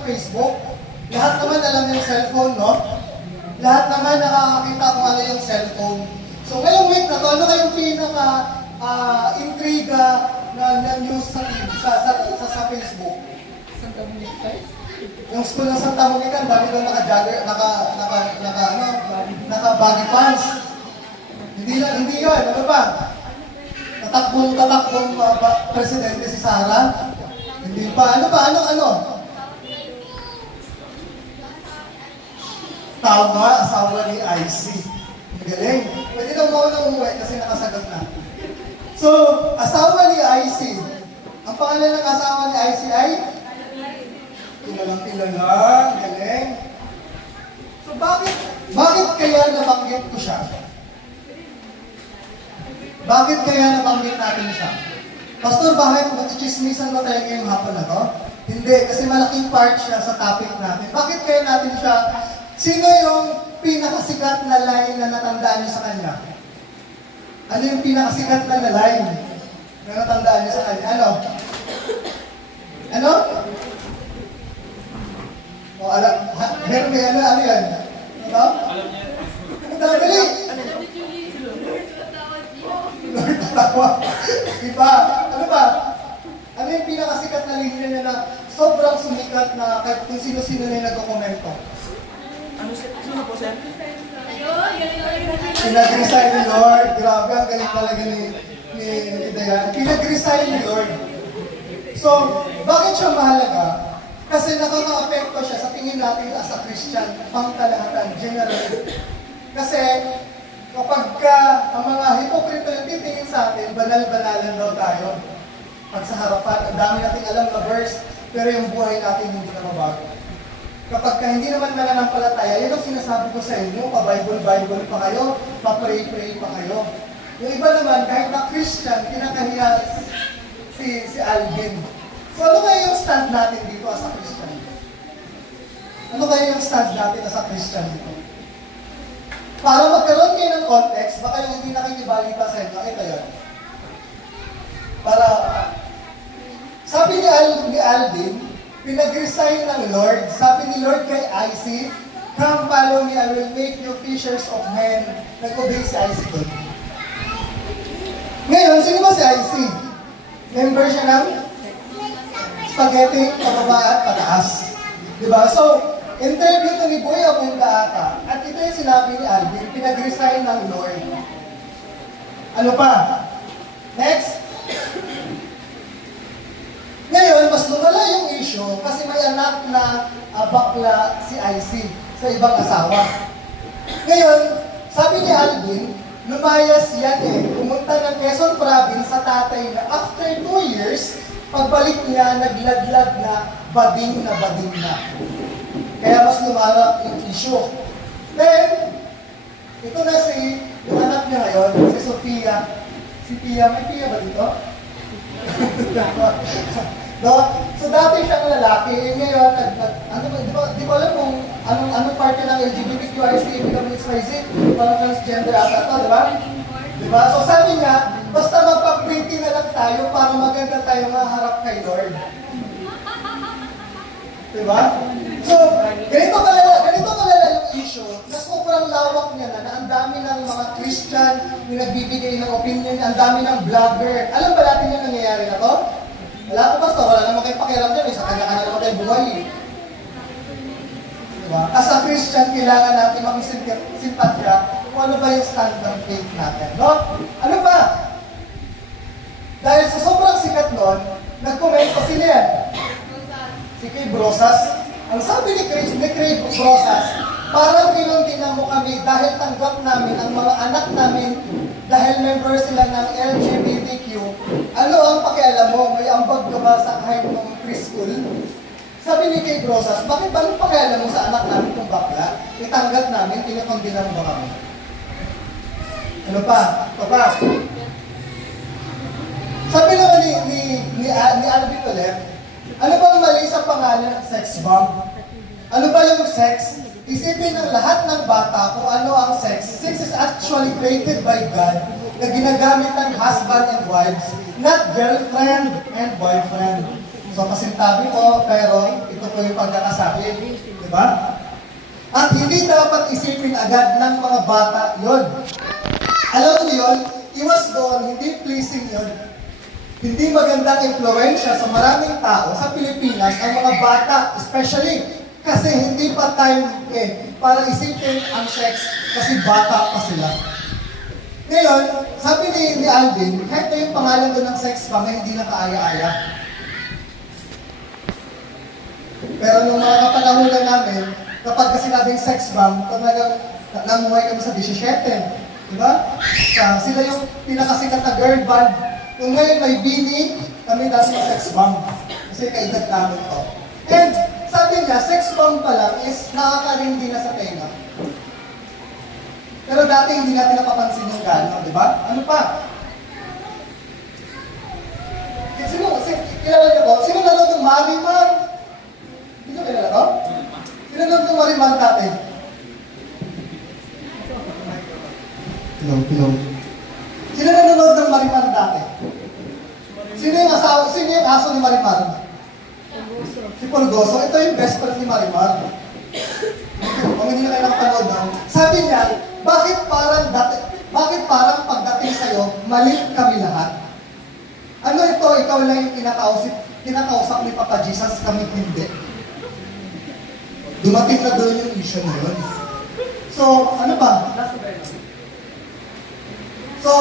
ng Facebook. Lahat naman alam yung cellphone, no? Lahat naman nakakakita kung ano yung cellphone. So ngayong week na to, ano kayong pinaka-intriga na news sa Facebook? Santa Monica. Yung school ng Santa Monica, dami daw naka-jogger, naka-baggy pants. Hindi yun. Ano ba? Tatakbong presidente si Sara? Hindi pa. Ano ba? Ano? Tama, asawa ni IC. Ang galing. Pwede daw mo nang umuwi kasi nakasagot na. So, asawa ni IC. Ang pangalan ng asawa ni IC ay? Kilalang. Galing. So, bakit kaya nabanggit ko siya? Bakit kaya nabanggit natin siya? Pastor, bakit magchichismisan ba tayo ngayong hapon na to? Hindi, kasi malaking part siya sa topic natin. Bakit kaya natin siya? Sino yung pinakasikat na line na natandaan niyo sa kanya? Ano yung pinakasikat na line na natandaan niyo sa kanya? Ano? O, alam, Herme, ano yan? Ano? Alam niya. Dali! Lord, tatawa. Diba? Ano ba? Ano yung pinakasikat na linya niya na sobrang sumikat na kahit kung sino-sino na yung nagko-komento? Sino po, sir? Pinag-resign ni Lord. Grabe, ang galing talaga ni Dayan. Pinag-resign ni Lord. So, bakit siya mahalaga? Kasi nakaka-apekto siya sa tingin natin as a Christian, pangkalahatan, generally. Kasi, kapag ang mga hipokrito yung titingin sa atin, banal-banalan daw tayo. Pag sa harapan, ang dami nating alam na verse, pero yung buhay natin hindi na mabago. Kapag hindi naman mananampalataya, yun ang sinasabi ko sa inyo, pa-Bible pa kayo, pa-pray pa kayo. Yung iba naman, kahit na Christian, kinakahiya si Alvin. So ano kaya yung stand natin dito as a Christian? Ano kaya yung stand natin as a Christian dito? Para magkaroon kayo ng context, baka yung hindi nakikibalita sa inyo, ito yun. Para, sabi ni Alvin, pinag-resign ng Lord. Sabi ni Lord kay IC, "Come follow me, I will make you fishers of men." Nag-obey si IC doon. Ngayon, sino ba si IC? Member siya ng spaghetti, pababa at pataas. Diba? So, interview to ni Boy Abunda ata. At ito yung sinabi ni Alvin, pinag-resign ng Lord. Ano pa? Next. Ngayon, mas lumala yung issue kasi may anak na bakla si IC sa ibang asawa. Ngayon, sabi ni Alvin, lumayas yan pumunta ng Quezon Province sa tatay na after 2 years, pagbalik niya, naglaglag na bading na. Kaya mas lumala yung issue. Then, ito na yung anak niya ngayon, si Sofia. Si Pia, may Pia ba dito? No? So dati siyang lalaki, ngayon, di ko alam kung anong parte ng LGBTQIC, PWXYZ, parang transgender ata ito, di ba? Di ba? So sabi niya, basta magpa-printing na lang tayo para maganda tayo maharap kay Lord. Di ba? So, ganito kalala yung issue na sobrang lawak niya na ang dami ng mga Christian na nagbibigay ng opinion, ang dami ng vlogger. Alam ba natin yung nangyayari na to? Wala ko basta, wala naman kayo pakialam dyan, sa kanya-kanya naman tayo buhay. Diba? As a Christian, kailangan natin makisimpatya kung ano ba yung stand ng faith natin. No? Ano ba? Dahil sa sobrang sikat nun, nag-comment pa sila yan. Si Kay Brosas. Ang sabi ni Kay Brosas, parang pinuntinan mo kami dahil tanggap namin ang mga anak namin dahil member sila ng LGBTQ. Ano ang pakialam mo? May ambag ka ba sa kahit ng preschool? Sabi ni Kay Brosas, bakit ba ang pakialam mo sa anak namin kung bakla? Itanggap namin, kinakondinam ba kami? Ano pa? Ito pa. Sabi naman ni Alvin ulit, ano bang mali sa pangalan ng sex bomb? Ano ba yung sex? Isipin ng lahat ng bata kung ano ang sex. Sex is actually created by God na ginagamit ng husband and wives, not girlfriend and boyfriend. So, kasintabi ko, pero ito totoo yung pagkakasabi. Di ba? At hindi dapat isipin agad ng mga bata yon. Alam mo yun, iwas doon, hindi pleasing yun. Hindi magandang impluensya sa maraming tao sa Pilipinas ang mga bata, especially kasi hindi pa time para isipin ang sex kasi bata pa sila. Ngayon, sabi ni Alvin, kahit na yung pangalan doon ng sex bomb ay hindi na kaaya-aya. Pero nung mga kapanahunan namin, kapag sinabing sex bomb, talagang namuhay kami sa 17. Diba? Sila yung pinakasikat na girl band. Kung ngayon may Bini, kami dati yung sex bomb. Kasi kaedad namin to. And sabi niya, sex bomb pa lang is nakakarindi na sa tenga. Pero dati hindi natin napapansin yung gano'n, di ba? Ano pa? Kilala niyo ko? Sino nanood ng Marimar? Hindi niyo kilala ko? Sino nanood ng Marimar dati? Hello. Sino nanonood ng Marimar dati? Sino yung aso ni Marimar? Si Pulgoso. Ito yung best friend ni Marimar. Kung hindi na kayo nakapanood na, sabi niya, bakit parang pagdating sa'yo, mali kami lahat? Ano ito, ikaw lang yung kinakausap ni Papa Jesus, kami hindi. Dumating na doon yung issue na yun. So, ano ba? So,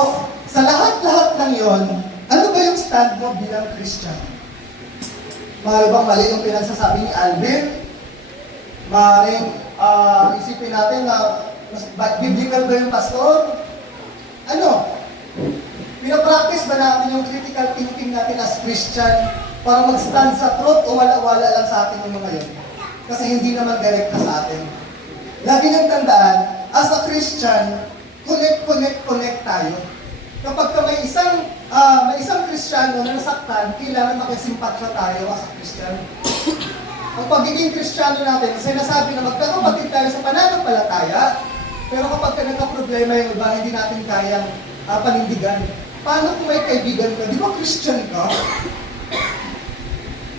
sa lahat-lahat ng yon, ano ba yung stand mo bilang Christian? Maaari bang mali yung pinagsasabi ni Alvin? Maaaring isipin natin na biblical ba yung pastor? Ano? Pinapractice ba natin yung critical thinking natin as Christian para mag-stand sa truth o wala-wala lang sa atin yung mga yun? Kasi hindi naman direct na sa atin. Lagi niyong tandaan, as a Christian, connect tayo. Kapag may isang Kristiyano na nasaktan, kailangan makisimpatya tayo as a Christian. Ang pagiging Kristiyano natin, sinasabi na magkakapatid tayo sa pananampalataya, pero kapag nagka-problema yung iba, hindi natin kayang panindigan. Paano kung may kaibigan ka? Di ba Christian ka?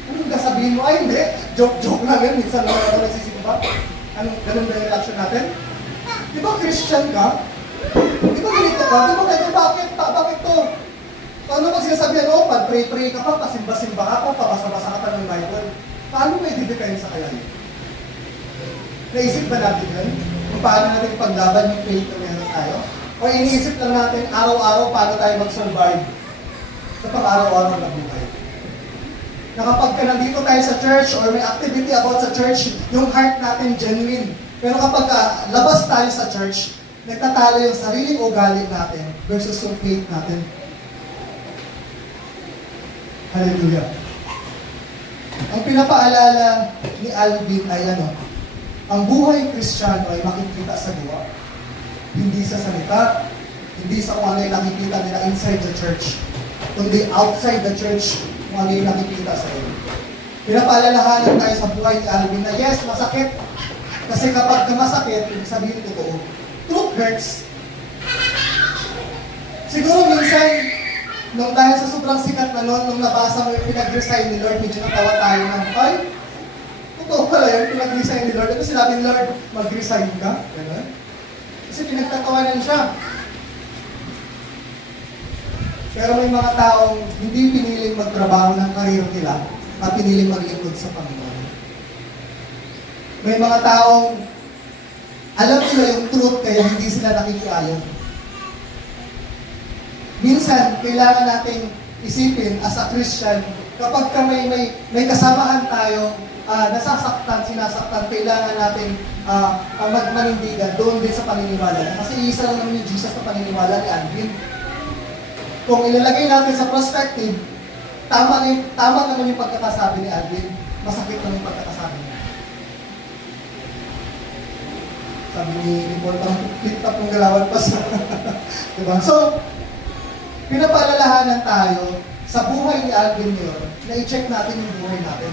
Anong sasabihin mo? Ay, hindi. Joke lang yan. Minsan lang ako nagsisimba. Ganun ba yung reaction natin? Di ba Christian ka? Di ba ganito ka? Di ba ganito? Bakit to? Paano pag sinasabihan, pag-pray ka pa, pasimba-simba ka pa, pabasa-basa ka pa ng Bible? Paano may didepend sa kaya yun? Naisip ba natin yun? Kung paano natin paglaban yung faith na meron tayo? O iniisip lang natin araw-araw paano tayo mag-survive sa pang-araw-araw na buhay? Na kapag ka nandito tayo sa church or may activity about sa church, yung heart natin genuine. Pero kapag labas tayo sa church, nagtatalo yung sariling ugali natin versus yung faith natin. Hallelujah. Ang pinapaalala ni Alvin ay ang buhay Kristiyano ay makikita sa gawa. Hindi sa salita, hindi sa kung ano yung nakikita nila inside the church, kundi outside the church, kung ano yung nakikita sa iyo. Pinapaalalahanan tayo sa buhay ni Alvin na yes, masakit. Kasi kapag masakit, ibig sabihin totoo. Truth hurts. Siguro minsan, nung dahil sa sobrang sikat na nung nabasa mo yung pinag-resign ni Lord, medyo natawa tayo na, ay, totoo pala yun, pinag-resign ni Lord. Ano sinabi ni Lord, mag-resign ka? Ganun. Kasi pinagtatawanan siya. Pero may mga taong hindi piniling magtrabaho ng karir nila at piniling maglingkod sa Panginoon. May mga taong alam nila yung truth kaya hindi sila nakikiayon. Minsan, kailangan nating isipin as a Christian, kapag may kasamahan tayo, nasasaktan, sinasaktan, kailangan natin manindigan doon din sa paniniwala. Kasi isa lang naman yung Jesus na paniniwala ni Alvin. Kung ilalagay natin sa perspective, tama naman yung pagkakasabi ni Alvin, masakit naman yung pagkakasabi niya. Sabi ni Paul, parang flip-top ng galawan pa sa... diba? So, pinapaalalahanan tayo sa buhay ni Alvin yun, na i-check natin yung buhay natin.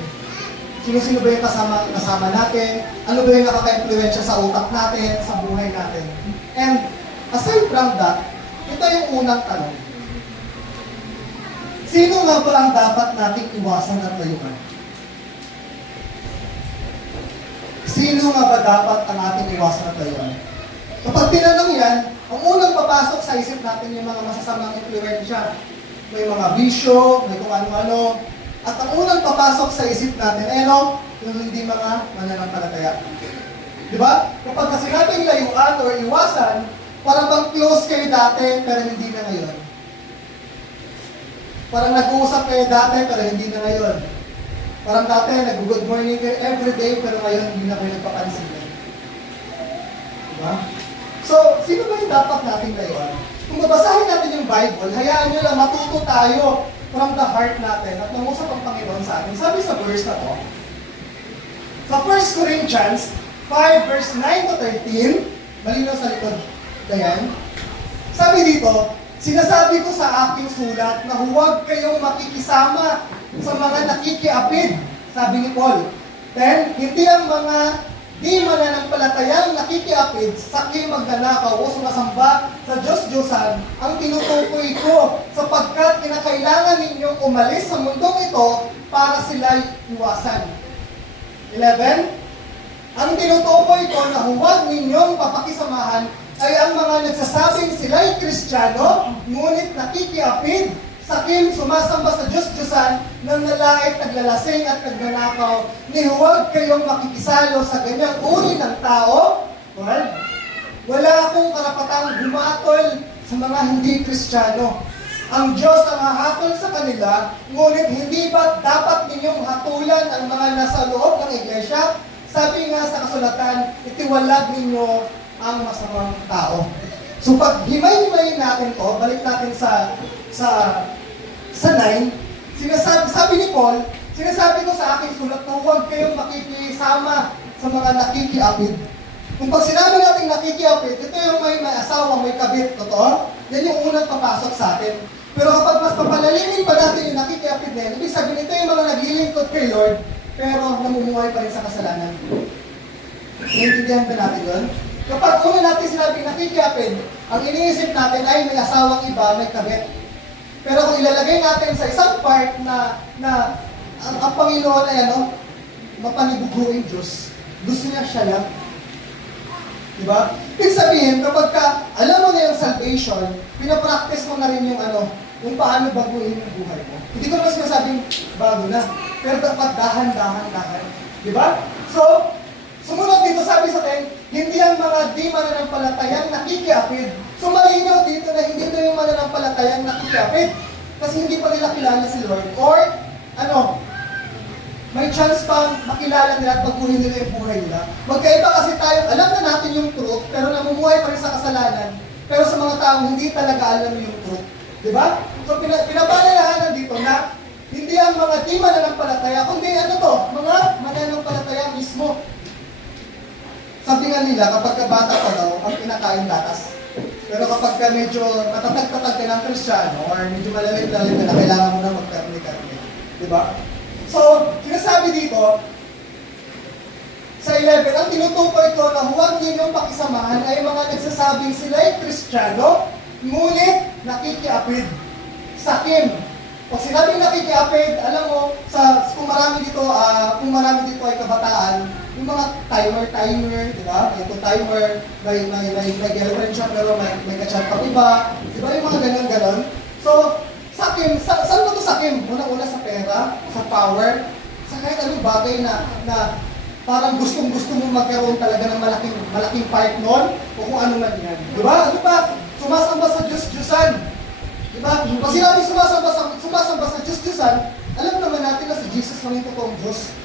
Sino-sino ba yung kasama natin? Ano ba yung nakaka-influensya sa utak natin, sa buhay natin? And aside from that, ito yung unang tanong. Sino nga ba ang dapat nating iwasan at layuan? Sino nga ba dapat ang ating iwasan na layuan? Kapag tinanong yan, ang unang papasok sa isip natin yung mga masasamang impluensya. May mga bisyo, may kung ano-ano. At ang unang papasok sa isip natin, ano? Yung hindi mga mananampalataya. Di ba? Kapag sinabing layuan o iwasan, parang bang close kayo dati, pero hindi na ngayon. Parang nag-uusap kayo dati, pero hindi na ngayon. Parang dati, nag-good morning kayo everyday, pero ngayon hindi na kayo nagpapansin. Di ba? So, sino ba yung dapat nating layuan? Kung babasahin natin yung Bible, hayaan nyo lang matuto tayo from the heart natin at mangusap ang Panginoon sa atin. Sabi sa verse na to, sa 1 Corinthians 5 verse 9 to 13, malinaw sa likod, ganyan. Sabi dito, sinasabi ko sa aking sulat na huwag kayong makikisama sa mga nakikiapid, sabi ni Paul. Then, hindi ang mga di mananampalatayang nakikiapid, saking magnanakaw o sumasamba sa Diyos-Diyosan ang tinutukoy ko sapagkat kinakailangan ninyong umalis sa mundong ito para sila'y iwasan. 11. Ang tinutukoy ko na huwag ninyong papakisamahan ay ang mga nagsasabing sila'y Kristiyano, ngunit nakikiapid, sakim sumasamba sa Diyos-Diyosan ng nalait, naglalasing at nagnanakaw, ni huwag kayong makikisalo sa ganyang uri ng tao. Well, wala akong karapatang humatol sa mga hindi Kristiyano. Ang Diyos ang hahatol sa kanila, ngunit hindi ba dapat ninyong hatulan ang mga nasa loob ng iglesia? Sabi nga sa kasulatan, itiwalag ninyo ang masamang tao. So pag himay-himayin natin to, balik natin sa 9, sabi ni Paul, sinasabi ko sa aking sulat na huwag kayong makikisama sa mga nakikiapid. Kung pag sinabi natin nakikiapid, ito yung may asawa, may kabit, totoo? Yan yung unang papasok sa atin. Pero kapag mas papalalimin pa natin yung nakikiapid na yan, ibig sabihin ito yung mga naglilingkod kay Lord, pero namumuhay pa rin sa kasalanan. Naiintindihan ba natin yun? Kapag una natin sinabi nakikiapid, ang iniisip natin ay may asawang iba, may kabit. Pero kung ilalagay natin sa isang part na ang Panginoon ay mapanibuguin Diyos, gusto niya siya lang. Diba? Ibig sabihin, kapag alam mo na yung salvation, pinapractice mo na rin yung paano baguhin yung buhay mo. Hindi ko naman sinasabing bago na, pero dapat dahan-dahan. Diba? So, sumunod dito, sabi sa atin, hindi ang mga di mananampalatayang nakikiapid. So malinaw dito na hindi ito yung mananampalatayang nakikiapid. Kasi hindi pa nila kilala si Lord. Or, may chance pang makilala nila at baguhin nila yung buhay nila. Magkaiba kasi tayo, alam na natin yung truth, pero namumuhay pa rin sa kasalanan. Pero sa mga taong hindi talaga alam yung truth. Diba? So pinapalalahanan dito na hindi ang mga di mananampalataya, kundi mga mananampalataya mismo. Sabi nga nila, kapag bata pa daw, ang kinakain gatas. Pero kapag ka medyo matatag-tatag ka ng Kristiyano, or medyo malalit-lalit ka na, kailangan mo na magkarne-karne. Diba? So, sinasabi dito, sa 11, ang tinutukoy ko na huwag ninyong pakisamahan ay mga nagsasabing sila'y Kristiyano, ngunit nakikiapid. Sakim. Pag sinabing nakikiapid, alam mo, kung marami dito ay kabataan, yung mga timer, di ba? Ito timer, may girlfriend siya, pero may kachat pang iba. Di ba? Yung mga ganon-ganon. So, sakim, saan mo ito sakim? Una-una sa pera, sa power, sa kahit anong bagay na parang gustong-gusto mo magkaroon talaga ng malaking part nun, o kung ano man yan. Di ba? Ano ba? Sumasamba sa Diyos-Diyosan. Di ba? Pag sinabi sumasamba sa Diyos-Diyosan, alam naman natin na si Jesus lang yung totoong Diyos.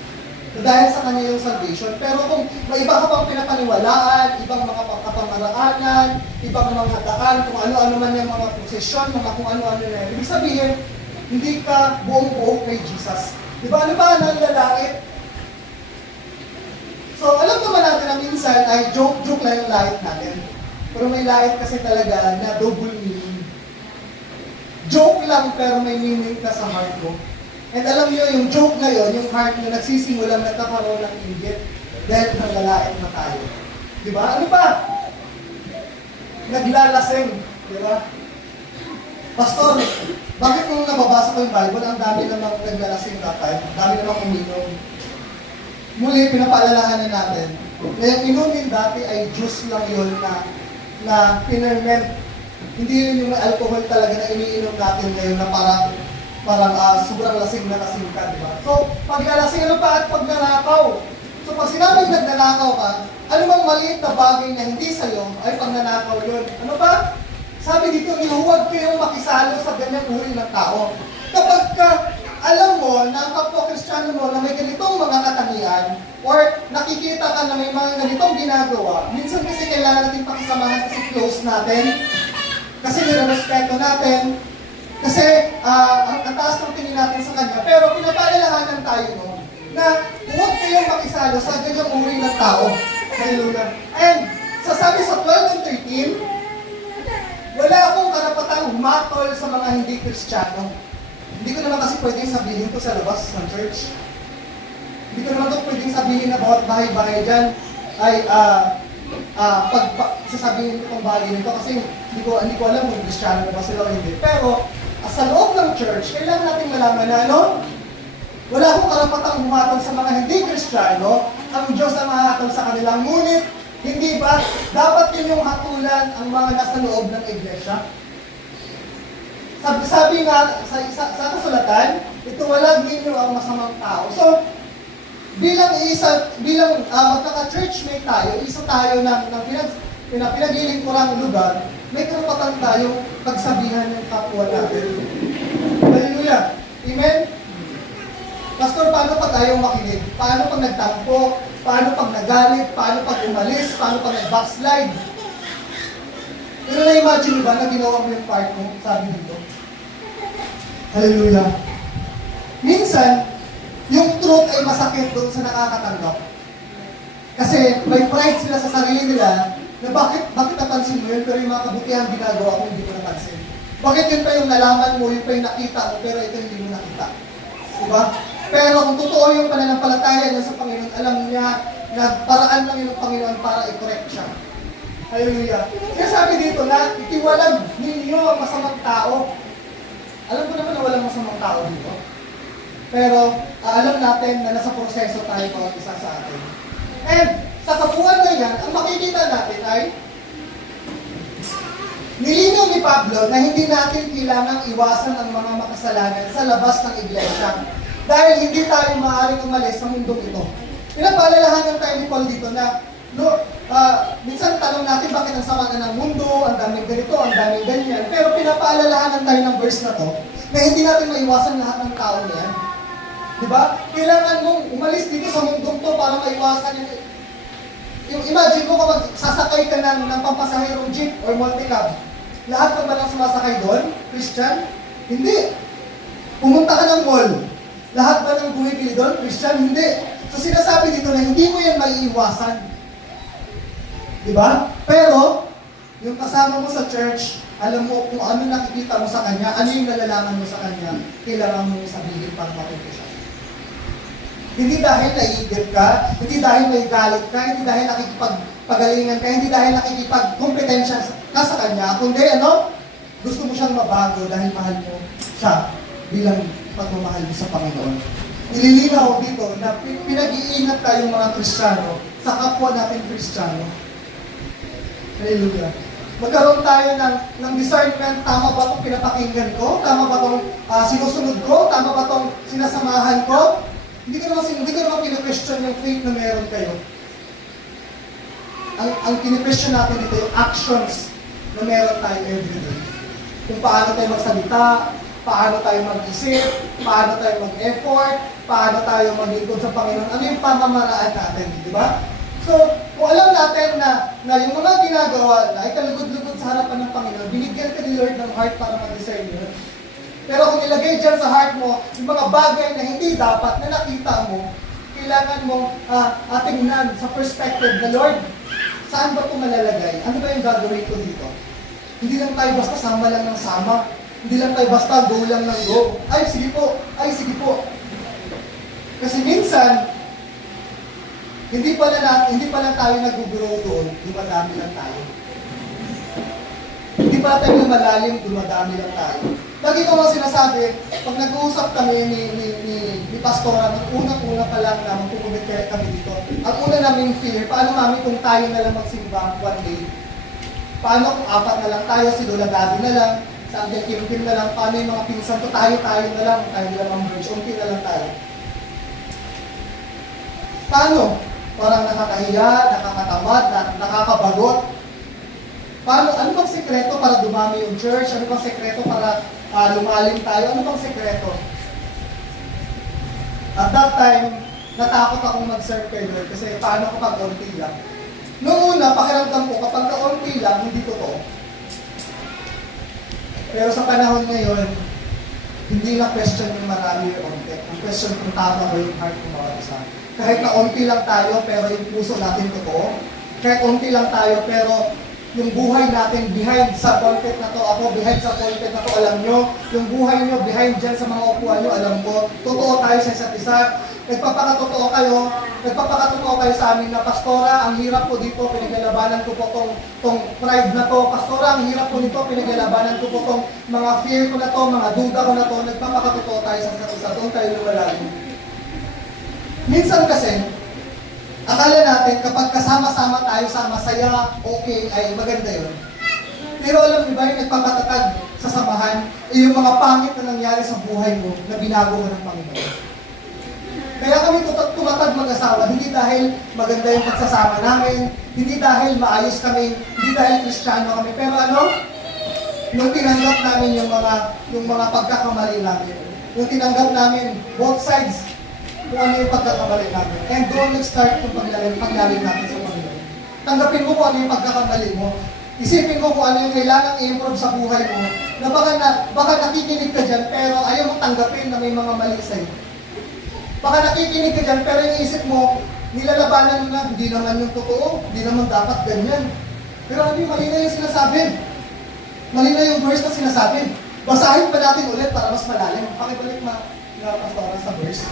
Dahil sa kanya yung salvation. Pero kung may iba ka pang pinapaniwalaan, ibang mga kapamaraanan, ibang mga daan, kung ano-ano man yung mga posisyon, mga kung ano-ano na ibig sabihin, hindi ka buong-buo kay Jesus. Di ba? Ano ba ang lalait? So, alam naman natin na minsan ay joke lang yung lait natin. Pero may lait kasi talaga na double meaning. Joke lang pero may meaning ka sa heart mo. And alam niyo, yung joke na yun, yung heart nyo nagsisimulang nagkakaroon ng inggit dahil nangalait na tayo. Di ba? Ano ba? Naglalasing. Di ba? Pastor, bakit kung nababasa ko yung Bible, ang dami namang naglalasing that time, ang dami namang uminom. muli, pinapaalalahanan natin na yung inumin dati ay juice lang yun na pinerment. Hindi yun yung alcohol talaga na iniinom natin ngayon na parang sobrang lasing na lasing ka, di ba? So, pag nalasing, ano pa at pag nanakaw? So, pag sinabing nagnanakaw ka, ano bang maliit na bagay na hindi sa'yo ay pag nanakaw yun? Ano ba? Sabi dito, huwag kayong makisalo sa ganyang uri ng tao. Kapag alam mo na ang kapwa-Kristiyano mo na may ganitong mga katangian or nakikita ka na may mga ganitong ginagawa, minsan kasi kailangan natin pakisamahan kasi close natin, kasi nirerespeto natin, kasi ang taas ng tingin natin sa kanya, pero pinapaalalahanan tayo no, na huwag kayong makisalo sa ganyang uri ng tao. Hallelujah. And sasabi sa 12 and 13, wala akong karapatang humatol sa mga hindi Kristiyano. Hindi ko naman kasi pwedeng sabihin to sa labas ng church. Hindi ko naman to pwedeng sabihin na bawat bahay-bahay dyan ay sasabihin ko itong bagay nito kasi hindi ko alam kung Kristiyano na ba sila o hindi. Pero sa loob ng church, kailangan natin malaman na wala akong karapatang humatol sa mga hindi Kristiyano. Ang Diyos ang mahatol sa kanilang. Ngunit, hindi ba dapat ninyong hatulan ang mga nasa loob ng iglesia? Sabi nga sa kasulatan, ituwalag ninyo ang masamang tao. So, bilang magkaka-churchmate tayo, isa tayo ng pinaglilingkurang lugar, may karapatan tayong pagsabihan ng kapwa natin. Hallelujah! Amen? Pastor, paano pag ayaw makinig? Paano pag nagtampo? Paano pag nagalit? Paano pag umalis? Paano pag nag-backslide? Pero na-imagine ba na ginawa mo yung part mo? Sabi dito. Hallelujah. Minsan, yung truth ay masakit doon sa nakakatanggap. Kasi may pride sila sa sarili nila na bakit napansin mo yun, pero yung mga kabutihan ginagawa ko, hindi ko napansin. Bakit yun pa yung nalaman mo, yun pa yung nakita mo, pero ito hindi mo nakita. Diba? Pero kung totoo yung pananampalataya niya sa Panginoon, alam niya na paraan lang yun ng Panginoon para i-correct siya. Hallelujah. Kaya sabi dito na, itiwalag ninyo ang masamang tao. Alam ko naman na walang masamang tao dito. Pero alam natin na nasa proseso tayo bawat isa sa atin. And sa kabuuan na yan, ang makikita natin ay nilinaw ni Pablo na hindi natin kailangang iwasan ang mga makasalanan sa labas ng iglesia. Dahil hindi tayo maaaring umalis sa mundong ito. Pinapaalalahanan tayo ni Paul dito na minsan tanong natin bakit ang sama na ng mundo, ang daming ganito, ang daming ganyan. Pero pinapaalalahanan tayo ng verse na to na hindi natin maiwasan lahat ng tao niyan. Diba? Kailangan mong umalis dito sa mundong to para maiwasan yung imagine mo kapag sasakay ka ng pampasahirong jeep or multicab. Lahat ng ba nang sumasakay doon? Christian? Hindi. Pumunta ka ng mall. Lahat ba nang bumibili doon? Christian? Hindi. So sinasabi dito na hindi mo yan maiiwasan. Diba? Pero, yung kasama mo sa church, alam mo kung ano nakikita mo sa kanya, ano yung nalalaman mo sa kanya, kailangan mo sabihin para matuto siya. Hindi dahil naiigit ka, hindi dahil may galit ka, hindi dahil nakikipagpagalingan ka, hindi dahil nakikipagkompetensya ka sa kanya, kundi gusto mo siyang mabago dahil mahal mo siya bilang pagmamahal mo sa Panginoon. Nililinaw dito na pinag-iingat tayong mga Kristiyano sa kapwa natin Kristiyano. Hallelujah. Magkaroon tayo ng discernment, tama ba itong pinapakinggan ko? Tama ba itong sinusunod ko? Tama ba itong sinasamahan ko? Hindi ko naman pinu-question yung faith na meron kayo. Ang pinu-question natin dito yung actions na meron tayo everyday. Kung paano tayo magsalita, paano tayo mag-isip, paano tayo mag-effort, paano tayo maglingkod sa Panginoon. Ano yung pamamaraan natin, di ba? So, kung alam natin na yung mga ginagawa na ay kalugod-lugod sa harapan ng Panginoon, binigyan ka ni Lord ng heart para mag-discern yun. Pero kung ilagay dyan sa heart mo, yung mga bagay na hindi dapat na nakita mo, kailangan mo tingnan sa perspective na, Lord, saan ba ito malalagay? Ano ba yung gagawin ko dito? Hindi lang tayo basta sama lang ng sama. Hindi lang tayo basta go lang ng go. Ay, sige po. Ay, sige po. Kasi minsan, hindi pa lang tayo nag-grow doon, dumadami lang tayo. Hindi pa tayo lumalalim, dumadami lang tayo. Lagi ko mga sinasabi, pag nag-uusap kami ni Pastora, nung unang-una pa lang na magkukumit kami dito, ang una naming fear, paano mami kung tayo na lang magsimba one day? Paano kung apat na lang tayo, si Lola Gabi na lang, sa Uncle Kim na lang, paano yung mga pinsan ko, tayo na lang, tayo na lang bridge, unti na lang tayo. Paano? Parang nakakahiya, nakakatamad, nakakabagot. Paano? Ano bang sekreto para dumami yung church? Ano bang sekreto para lumalim tayo? Ano bang sekreto? At that time, natakot akong mag-serve kay Lord kasi paano kapag onti lang? Noong una, pakiramdam ko kapag onti lang, hindi totoo. Pero sa panahon ngayon, hindi na question yung marami yung onti. Ang question kung tama ba yung heart ng mga isa. Kahit na onti lang tayo, pero yung puso natin totoo. Kahit onti lang tayo, pero yung buhay natin behind sa pulpit na to, ako behind sa pulpit na to, alam nyo, yung buhay nyo behind dyan sa mga upuan nyo, alam ko, totoo tayo sa isa't isa. Nagpapakatotoo kayo sa amin na, Pastora, ang hirap po dito, pinaglalabanan ko po tong pride na to. Pastora, ang hirap po nito, pinaglalabanan ko po tong mga fear ko na to, mga duda ko na to. Nagpapakatotoo tayo sa isa't isa, doon tayo lumalagin. Minsan kasi, akala natin kapag kasama-sama tayo sa masaya, okay, ay maganda yun. Pero alam niyo ba, yung nagpapatatag sa samahan, yung mga pangit na nangyari sa buhay mo na binago mo ng Panginoon. Kaya kami tumatag mag-asawa, hindi dahil maganda yung pagsasama namin, hindi dahil maayos kami, hindi dahil Kristiyano kami, pero ano? Nung tinanggap namin yung mga pagkakamali namin, yung tinanggap namin both sides, kung ano yung pagkakamali namin. And doon nag-start yung paglalim natin sa Panginoon. Tanggapin mo kung ano yung pagkakamali mo. Isipin mo kung ano yung kailangan i-improve sa buhay mo, na baka nakikinig ka dyan, pero ayaw mo tanggapin na may mga mali sa'yo. Baka nakikinig ka dyan, pero yung isip mo, nilalabanan mo na, hindi naman yung totoo, hindi naman dapat ganyan. Pero ano yung mali na yung sinasabi? Mali na yung verse na sinasabi. Basahin pa natin ulit para mas malalim. Pakibalik na Pastora sa verse.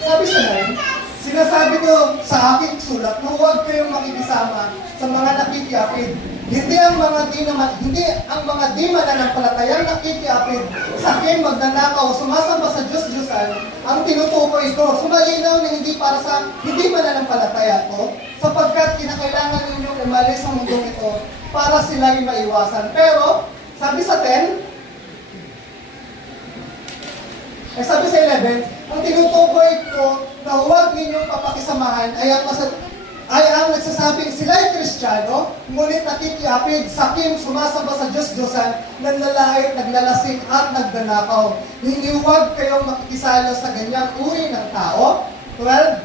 Sabi sa 9, sinasabi ko sa aking sulat na huwag kayong makikisama sa mga nakikiapid. Hindi ang mga di mananampalatayang nakikiapid, sakin, magnanakaw, sumasamba sa Diyos-Diyosan, ang tinutukoy ko. Sumalinaw na hindi para sa hindi mananampalataya ko, sapagkat kinakailangan ninyong umalis sa mundong ito para sila'y maiwasan. Pero, sabi sa 10, sabi sa 11, ang tinutukoy ko na huwag ninyong papakisamahan ay ang nagsasabing sila'y Kristiyano, ngunit nakikiapid, sakim, sumasamba sa Diyos-Diyosan, nanlalait, naglalasing at nagnanakaw. Hindi huwag kayong makikisalo sa ganyang uri ng tao. 12,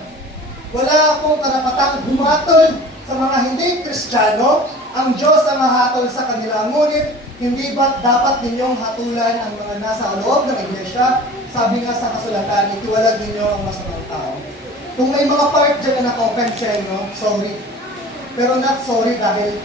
wala akong karapatang humatol sa mga hindi Kristiyano, ang Diyos ang hahatol sa kanila. Ngunit, hindi ba dapat ninyong hatulan ang mga nasa loob ng iglesia? Sabi nga sa kasulatan, itiwalag ninyo ang masamang tao. Kung may mga part dyan na naka-offense sa inyo, sorry. Pero not sorry dahil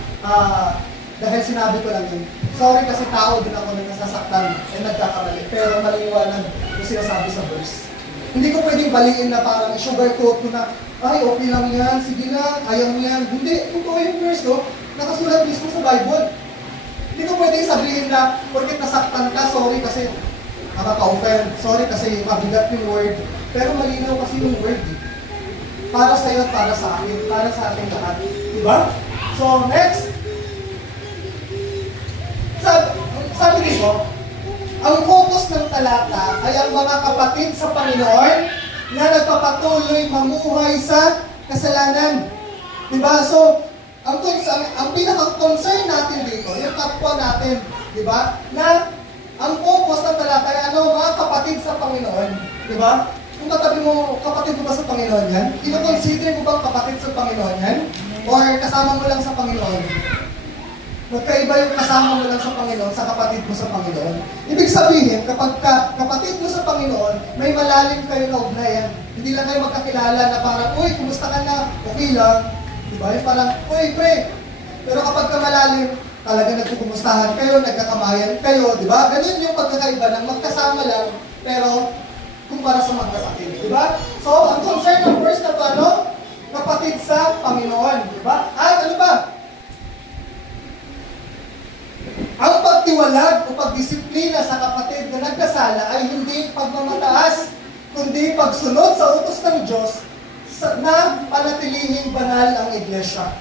sinabi ko lang yun. Sorry kasi tao din ako na nasasaktan at nagkakamali. Pero maliwanag yung sinasabi sa verse. Hindi ko pwedeng baliin na parang sugarcoat ko na, ay, okay lang yan, sige lang, kaya mo yan. Hindi, totoo yung verse, no? Nakasulat mismo sa Bible. Hindi ko pwedeng sabihin na, porket nasaktan ka, sorry kasi nakaka-offend, sorry kasi mabigat yung word. Pero malinaw kasi yung word, eh. Para sa iyo at para sa akin, para sa ating lahat. Diba? So, next. Sabi dito, ang focus ng talata ay ang mga kapatid sa Panginoon na nagpapatuloy mamuhay sa kasalanan. Diba? So, ang pinaka-concern natin dito, yung kapwa natin, diba? Na ang focus ng talata ay ano, mga kapatid sa Panginoon. Diba? Kung katabi mo, kapatid mo ba sa Panginoon yan? Ino-consider mo bang kapatid sa Panginoon yan? Or kasama mo lang sa Panginoon? Magkaiba yung kasama mo lang sa Panginoon sa kapatid mo sa Panginoon. Ibig sabihin, kapag kapatid mo sa Panginoon, may malalim kayo na ugnayan. Hindi lang kayo magkakilala na parang, uy, kumusta ka na? Okay lang. Diba? Yung parang, uy, pre. Pero kapag ka malalim, talaga nagkukumustahan kayo, nagkakamayan kayo, diba? Ganun yung pagkakaiba ng magkasama lang, pero kumpara sa magkapatid, di ba? So, ang concern ng verse na to, ano? Kapatid sa Panginoon, di ba? At ano ba? pagtiwalag o pagdisiplina sa kapatid na nagkasala ay hindi pagmamataas, kundi pagsunod sa utos ng Diyos na panatilihing banal ang iglesia.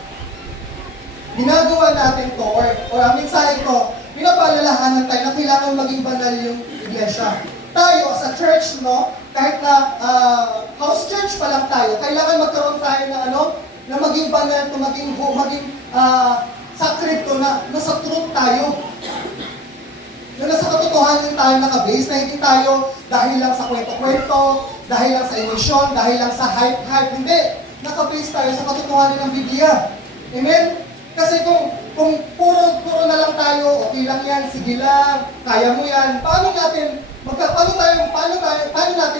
Ginagawa natin to, or ang mensahe ko, pinapaalalahanan tayo na kailangan maging banal yung iglesia. Tayo as a church, no, kahit na house church pa lang tayo, kailangan magkaroon tayo ng na maging banal, maging sacred to, na nasa truth tayo. Na nasa katotohanan tayo nakabase, na hindi tayo dahil lang sa kwento-kwento, dahil lang sa emosyon, dahil lang sa hype-hype. Hindi. Nakabase tayo sa katotohanan ng Biblia. Amen? Kasi kung puro na lang tayo, okay lang yan, sige lang, kaya mo yan, paano natin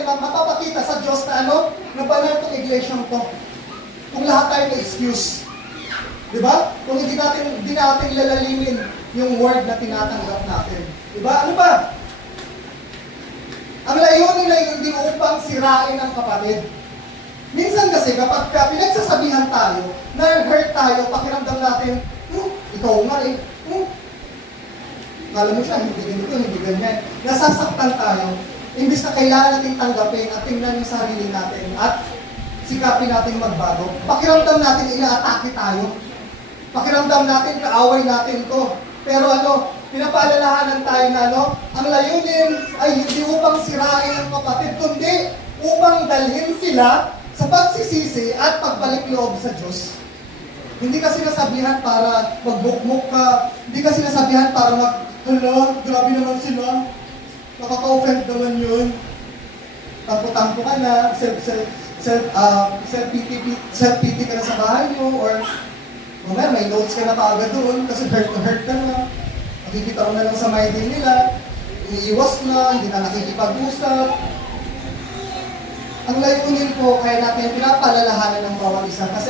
mapapakita sa Diyos na na banal itong iglesia to? Kung lahat tayo may excuse. Diba? Kung hindi natin lalalimin yung word na tinatanggap natin. Diba? Ano ba? Ang layunin na hindi upang sirain ang kapatid. Minsan kasi kapag pinagsasabihan tayo, na-hurt tayo, pakiramdam natin, ikaw nga kala mo siya, hindi ganito, hindi ganyan. Nasasaktan tayo, imbis na kailangan natin tanggapin at tingnan yung sarili natin at sikapin natin magbago. Pakiramdam natin inaatake tayo. Pakiramdam natin, kaaway natin to. Pero pinapaalalahanan tayo na ang layunin ay hindi upang sirain ang kapatid, kundi upang dalhin sila sa pagsisisi at pagbalik loob sa Diyos. Hindi kasi nasabihan para magbukmuk ka, hindi kasi nasabihan para grabe naman sila, nakaka-offend naman yun. Tampo-tampo ka na, self-pity ka na sa bahay mo, or may notes ka na kaagad doon kasi hurt ka na. Nakikita ko na lang sa mind nila, iniiwas na, hindi na nakikipag-usap. Ang layunin ko, kaya natin pinapalalahanan ng bawat isa. Kasi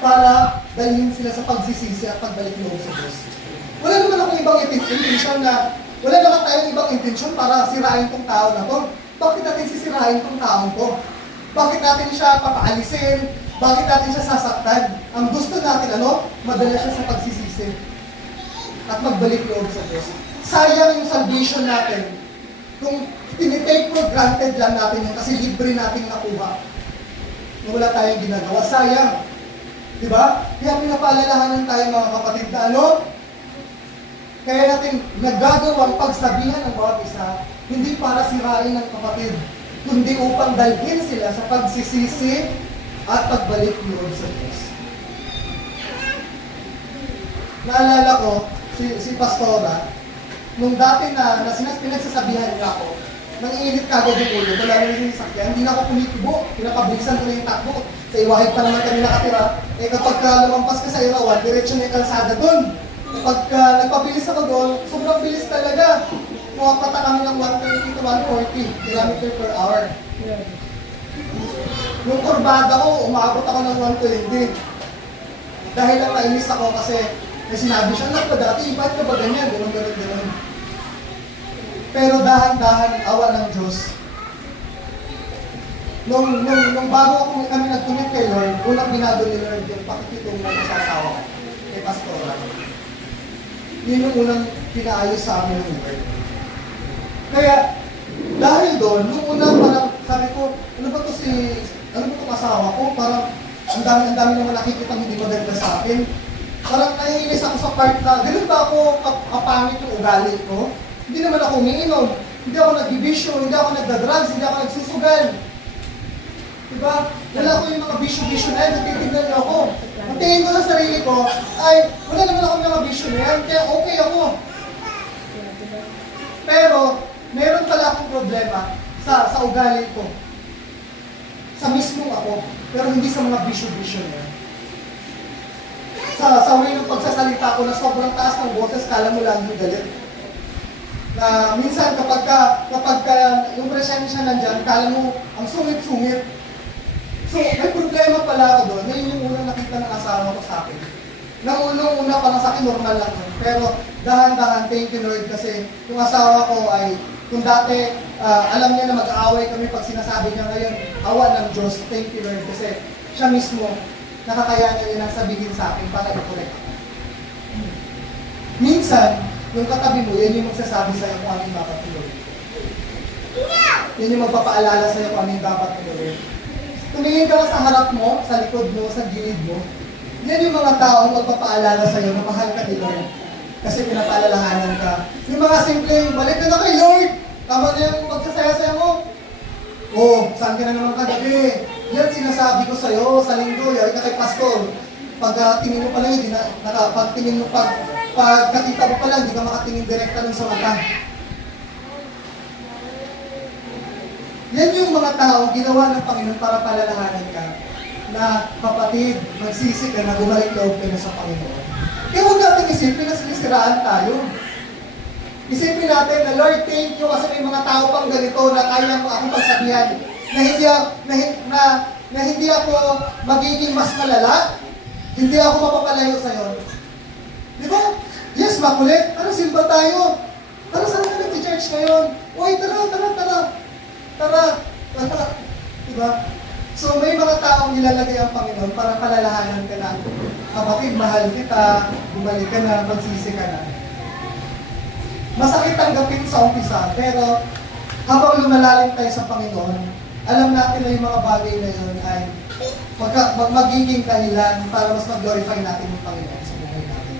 para dalhin sila sa pagsisisi at pagbalik loob sa Diyos. Wala naman akong ibang intention wala naman tayong ibang intention para sirain tong tao na to. Bakit natin sisirain tong tao to? Bakit natin siya papaalisin? Bakit natin siya sasaktan? Ang gusto natin, madala siya sa pagsisisi at magbalik loob sa Diyos. Sayang yung salvation natin kung tinitake for granted lang natin yun kasi libre nating nakuha. Kung wala tayong ginagawa, sayang. Diba? Kaya pinapaalalahanan tayo mga kapatid na kaya natin nagagawang pagsabihan ng bawat isa, hindi para sirain ang kapatid, kundi upang dalhin sila sa pagsisisi at pagbalik loob sa Diyos. Naalala ko, si Pastora, nung dati na pinagsasabihan niya ako, nangiinit kagad yung ulo, wala na yung sakyan, hindi na ako pumikibo, pinapabilisan ko na yung takbo. Sa Iwahig pa naman kami nakatira. Kapag lumampas ka sa Irawan, diretso na yung kalsada doon. Kapag nagpabilis ako doon, sobrang bilis talaga. Pumapata kami ng 120 to 140 km per hour. Nung kurbada ko, umabot ako ng 120. Dahil lang nainis ako kasi may sinabi siya, anak pa dati, ba't ka ba ganyan? Ganun. Pero dahan-dahan, awa ng Diyos. Nung bago kami nag-commit kay Lord, unang binago ni Lord yung pakikitong ng asawa ko, kay Pastora. Yun yung unang pinaayos sa amin ng Lord. Kaya, dahil doon, nung unang parang sabi ko, ano ba itong asawa ko? Parang ang dami naman nakikita hindi maganda sa akin. Parang naiinis ako sa part na, ganun ba ako kapangit yung ugali ko? Hindi naman ako umiinom, hindi ako nagbibisyo, hindi ako nagdadrugs, hindi ako nagsusugal. Diba? Wala ko yung mga bisyo-bisyo na yan, nagtitignan niyo ako. Ang tingin ko sa sarili ko, ay, wala naman ako yung mga bisyo na yan, kaya okay ako. Pero, meron pala akong problema sa ugali ko. Sa mismong ako, pero hindi sa mga bisyo-bisyo na yan. Sa way ng pagsasalita ko na sobrang taas ng boses, kala mo lang yung galit. Na minsan kapag yung presensya nandyan, kala mo ang sungit-sungit. So, may problema pala ako doon. Ngayon yung unang nakita ng asawa ko sa akin. Nang unang-una pa lang sa akin, normal lang yun. Pero dahan-dahan, thank you Lord, kasi yung asawa ko ay, kung dati, alam niya na mag-aaway kami pag sinasabi niya ngayon, awa ng Diyos, thank you Lord, kasi siya mismo, nakakayanan niya nang sabihin sa akin para i-correct ako. Minsan, yung katabi mo, yan yung magsasabi sa'yo kung ano yung dapat mo gawin. Yan yung magpapaalala sa'yo kung ano yung dapat mo gawin. Tumingin ka lang sa harap mo, sa likod mo, sa gilid mo, yan yung mga taong magpapaalala sa'yo na mahal ka ni Lord. Kasi pinapaalalahanan ka. Yung mga simpleng, balik ka na kay Lord! Tama na yung magsasaya-saya mo. Oh, saan ka na naman kagabi? Yan sinasabi ko sa'yo sa linggo, yari ka kay pastor. Pag tingin mo pa lang, pagtingin mo, pagkakita mo pa lang, hindi ka makatingin direkta nun sa mata. Yan yung mga tao ginawa ng Panginoon para palalahanan ka na kapatid, magsisi ka na bumalik loob ka na sa Panginoon. Kaya huwag natin isipin na sinisiraan tayo. Isipin natin na Lord, thank you kasi may mga tao pang ganito na kaya mo akong pagsabihan na hindi ako magiging mas malala, hindi ako mapapalayo sa'yo. Di ba? Yes, makulit. Tara, simba tayo. Tara, saan ka nag-church ngayon? Uy, tara. Diba? So, may mga taong nilalagay ang Panginoon para palalahanan ka na, kapatid, mahal kita, bumalik ka na, magsisi ka na. Masakit tanggapin sa umpisa, pero habang lumalalim tayo sa Panginoon, alam natin na yung mga bagay na yun ay magiging dahilan para mas mag-glorify natin yung Panginoon sa buhay natin.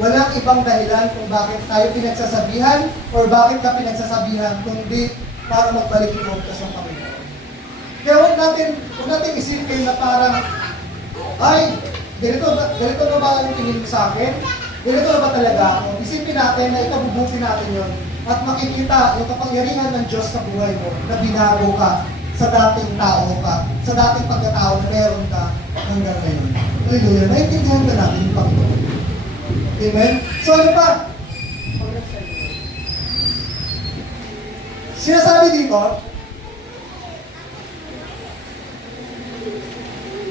Walang ibang dahilan kung bakit tayo pinagsasabihan or bakit ka pinagsasabihan, kundi para magbalik loob ka sa Panginoon. Kaya huwag natin isipin na parang, ay, ganito na ba yung tingin mo sa akin? Ganito na ba talaga ako? Isipin natin na ikabubuti natin yun at makikita yung kapangyarihan ng Diyos sa buhay mo na binago ka sa dating tao ka, sa dating pagkatao na meron ka hanggang ngayon. Hallelujah. Naintindihan ka natin yung Panginoon. Amen? So ano pa? Sinasabi dito,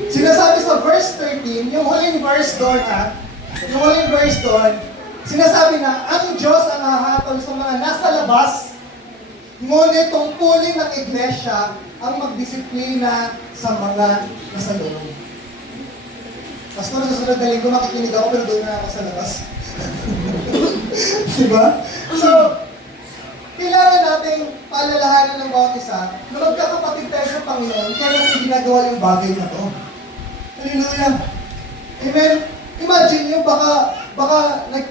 sinasabi sa verse 13, yung huling verse doon sinasabi na, ang Diyos ang hahatol sa mga nasa labas, ngunit tungkulin ng iglesia ang magdisiplina sa mga nasa loob. Pastor, sa sunod na linggo makikinig ako pero doon na ako sa labas. Diba? So, kailangan nating paalalahanan ng bawat isa na magkakapatid tayo sa Panginoon kaya natin ginagawa yung bagay na to. Hallelujah! Amen? Imagine nyo, baka like,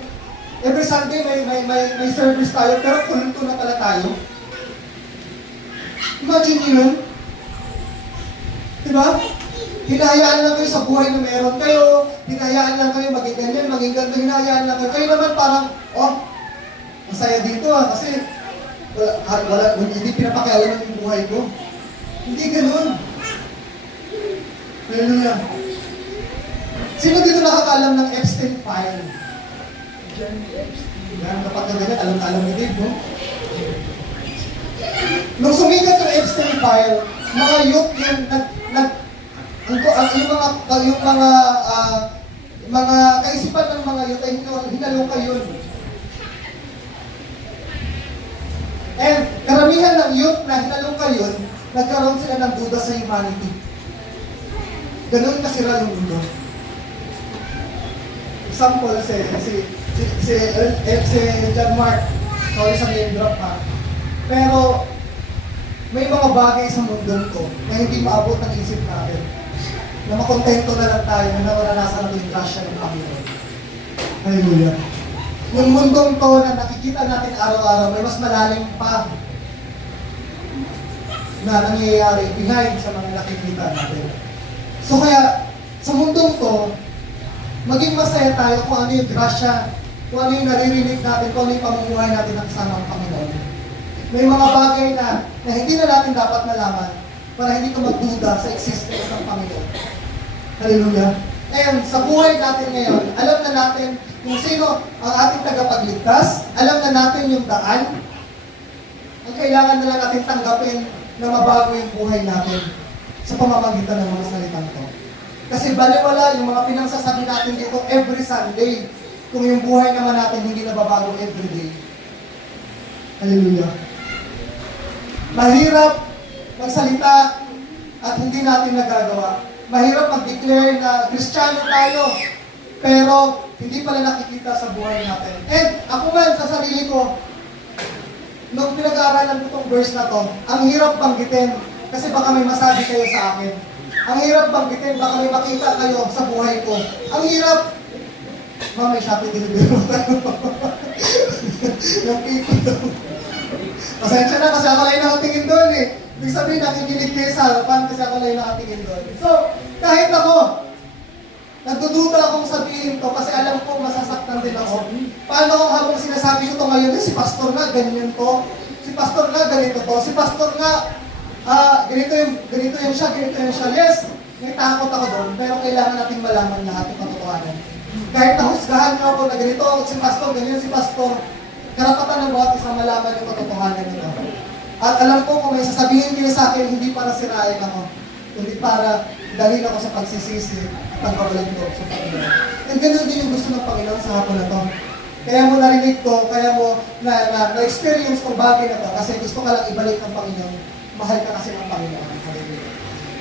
every Sunday may service tayo pero kulto na pala tayo. Imagine nyo yun. Diba? Hinahayaan lang kayo sa buhay na meron kayo, hinahayaan lang kayo maging ganyan, maging ganito, hinahayaan lang kayo. Kayo naman parang, masaya dito kasi hindi pinapakialaman yung buhay ko. Hindi ganun. Hallelujah. Sino dito nakakaalam ng Epstein file? Yan, kapag ganyan, alam na alam ni Dave, no? Nung sumikat yung Epstein file, mga youth yung mga kaisipan ng mga youth ay hinalungkay yun. And karamihan ng youth na hinalungkay yun, nagkaroon sila ng duda sa humanity. Ganun kasira yung mundo. Example, si John Mark, sorry sa name drop ha, pero may mga bagay sa mundong to na hindi maabot ng isip natin. Na makontento na lang tayo na naranasan natin yung grasya ng Panginoon. Hallelujah. Yung mundong to na nakikita natin araw-araw, may mas malalim pa na nangyayari behind sa mga nakikita natin. So kaya, sa mundong to, maging masaya tayo kung ano yung grasya, kung ano yung naririnig natin, kung ano yung pamumuhay natin ng kasama ng Panginoon. May mga bagay na hindi na natin dapat malaman para hindi ka magduda sa existence ng Panginoon. Hallelujah. Ngayon, sa buhay natin ngayon, alam na natin kung sino ang ating tagapagligtas, alam na natin yung daan. Ang kailangan na lang natin tanggapin na mabago yung buhay natin sa pamamagitan ng mga salitang to. Kasi baliwala yung mga pinangsasabi natin dito every Sunday kung yung buhay naman natin hindi nababago every day. Hallelujah. Mahirap magsalita at hindi natin nagagawa. Mahirap mag-declare na Kristiyano tayo, pero hindi pala nakikita sa buhay natin. And ako man sa sarili ko, nung pinag-aaralan ko tong verse na to, ang hirap banggitin kasi baka may masabi kayo sa akin. Ang hirap banggitin, baka may makita kayo sa buhay ko. Ang hirap, may Shopee delivery mo tayo. Yung people doon. Pasensya na kasi ako lang yung nakatingin doon eh. Ibig sabihin, nakikinig kayo sa harapan kasi ako lang yung nakatingin doon. So, kahit ako, nagdududa akong sabihin to kasi alam ko masasaktan din ako. Paano kung habang sinasabi ko to ngayon, si pastor nga, ganyan to. Si pastor nga, ganito to. Si pastor nga, ganito yung siya. Yes, may takot ako doon, pero kailangan natin malaman lahat ng katotohanan. Kahit nahusgahan niyo ako na ganito, si pastor, ganyan si pastor, karapatan ng bawat isang malaman yung katotohanan nito. At alam ko kung may sasabihin kayo sa akin, hindi para sirain ako, kundi para dalhin ako sa pagsisisi at pagkabalang ko sa Panginoon. And ganun din yung gusto ng Panginoon sa hapon na to. Kaya mo narinig to, kaya mo na-experience tong bagay na to, kasi gusto ka lang ibalik ng Panginoon. Mahal ka kasi ng Panginoon.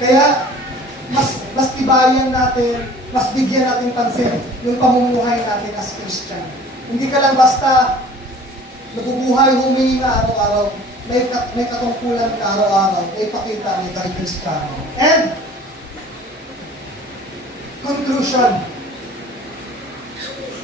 Kaya, mas tibayan natin, mas bigyan natin pansin yung pamumuhay natin as Christian. Hindi ka lang basta nabubuhay, humingi na araw-araw. May katungkulan ka araw-araw. May pakita, may guidance ka. And, conclusion.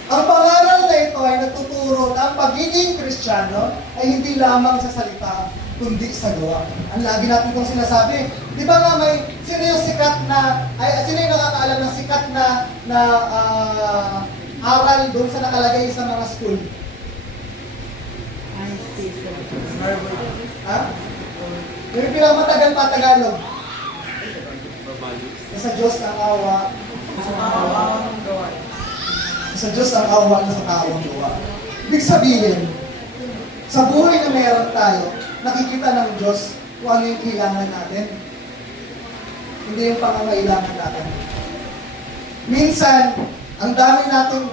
Ang pangaral na ito ay nagtuturo na ang pagiging Kristiyano ay hindi lamang sa salita, kundi sa gawa. Ang lagi natin itong sinasabi. Di ba nga sino yung sikat na, sino yung nakakaalam ng sikat na aral doon sa nakalagay sa mga school? Ha? Yung pinakamatagal pa Tagalog. Sa Diyos ang awa. Sa Diyos ang awa na sa tao ang gawa. Ibig sabihin, sa buhay na meron tayo, nakikita ng Diyos kung ano yung kailangan natin. Hindi yung pangangailangan natin. Minsan, ang dami natin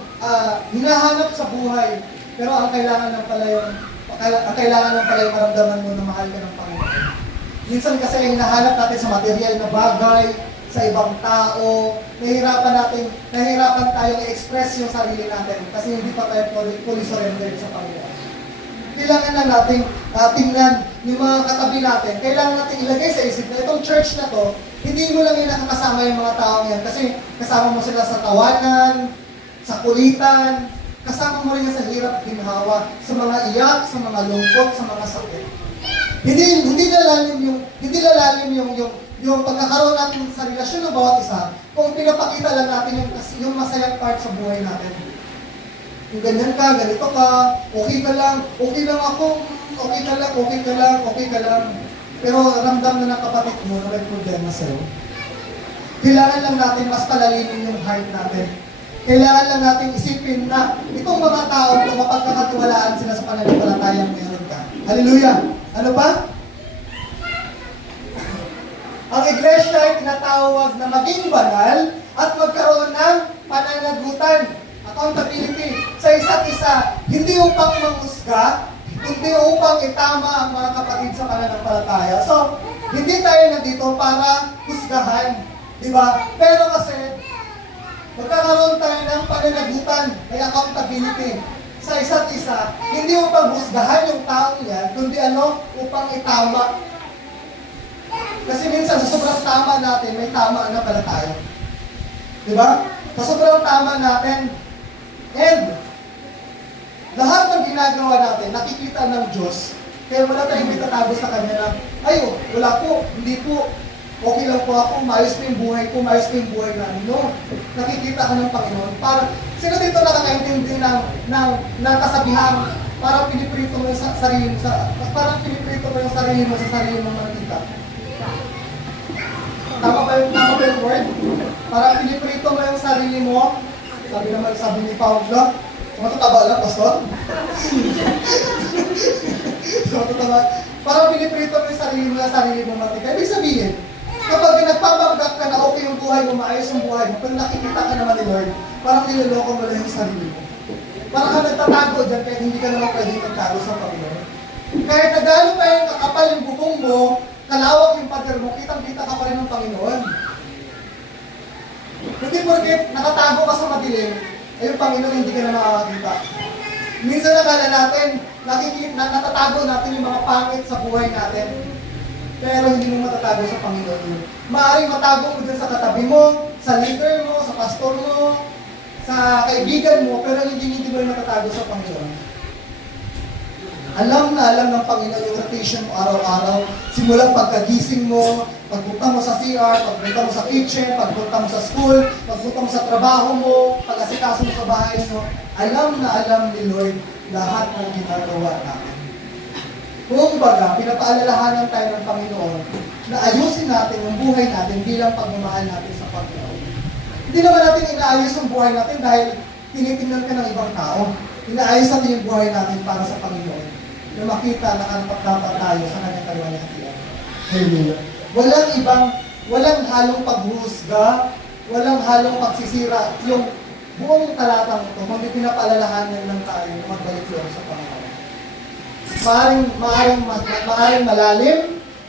hinahanap sa buhay, pero ang kailangan lang pala yung maramdaman mo na mahal ka ng Panginoon. Minsan kasi hinahanap natin sa material na bagay, sa ibang tao, nahihirapan tayong i-express yung sarili natin kasi hindi pa tayo fully surrendered sa Panginoon. Kailangan lang natin tingnan yung mga katabi natin. Kailangan natin ilagay sa isip na itong church na to, hindi mo lang yung nakakasama yung mga taong yan kasi kasama mo sila sa tawanan, sa kulitan, kasama mo rin sa hirap ginhawa, sa mga iyak, sa mga lungkot, sa mga sakit. Hindi lalalim yung pagkakaroon natin sa relasyon ng bawat isa kung pinapakita lang natin yung masayang part sa buhay natin. Kung ganyan ka, ganito ka, okay lang ako, okay ka lang. Pero ramdam na ng kapatid mo na may problema sa'yo. Kailangan lang natin mas palalimin yung heart natin. Kailangan lang natin isipin na itong mga tao kung mapagkakatiwalaan sila sa pananampalatayang meron ka. Hallelujah! Ano pa? Ang iglesia ay tinatawag na maging banal at magkaroon ng pananagutan, accountability sa isa't isa, hindi upang mangusga, kundi upang itama ang mga kapatid sa pananampalataya. So, hindi tayo nandito para husgahan, di ba? Pero kasi, magkakaroon tayo ng pananagutan, may accountability sa isa't isa, hindi upang husgahan yung taong yan, kundi upang itama. Kasi minsan, sa sobrang tama natin, may tama na pala tayo. Di ba? Sa sobrang tama natin, and lahat ng ginagawa natin, nakikita ng Diyos, kaya wala tayong itatago sa Kanya na, wala po, hindi po, okay lang po ako, maayos po yung buhay ko, maayos po yung buhay namin. No, nakikita ka ng Panginoon. Sino dito nakakaintindi ng kasabihan, parang piniprito mo yung sarili mo sa sarili mo makikita. Tama ba yung word? Parang piniprito mo yung sarili mo, sabi ni Paulo, matutaba lang, pastor? Matutaba. Parang piniprito mo yung sarili mo matika. Ibig sabihin, kapag nagpapanggap ka na okay yung buhay mo, maayos yung buhay mo, pero nakikita ka naman ni Lord, parang niloloko mo lang yung sarili mo. Parang ka nagtatago dyan, kahit hindi ka naman pwede magtago sa Panginoon. Kahit na gaano pa yung kakapal yung bubong mo, kalawak yung pader mo, kitang-kita ka pa rin ng Panginoon. Hindi porket nakatago ka sa madilim, ay yung Panginoon hindi ka na makakakita. Minsan nakala natin, natatago natin yung mga pangit sa buhay natin. Pero hindi mo matatago sa Panginoon yun. Maaaring matago mo dyan sa katabi mo, sa leader mo, sa pastor mo, sa kaibigan mo, pero hindi mo matatago sa Panginoon. Alam na alam ng Panginoon yung rotation mo araw-araw. Simulang pagkagising mo, pagpunta mo sa CR, pagpunta mo sa kitchen, pagpunta mo sa school, pagpunta mo sa trabaho mo, pag-asikaso mo sa bahay mo. Alam na alam ni Lord lahat ng ginagawa natin. Kung baga, pinapaalalahanan tayo ng Panginoon na ayusin natin ang buhay natin bilang pagmamahal natin sa Panginoon. Hindi naman natin inaayos ang buhay natin dahil tinitingnan ka ng ibang tao. Inaayos natin yung buhay natin para sa Panginoon na makita na kanapat-dapat tayo sa kanyang kalwalhatian. Hallelujah. Walang halong paghuhusga, walang halong pagsisira. Yung buong talatang ito, kundi pinapaalalahanan lang tayo na magbalik yun sa Panginoon. Maaring malalim,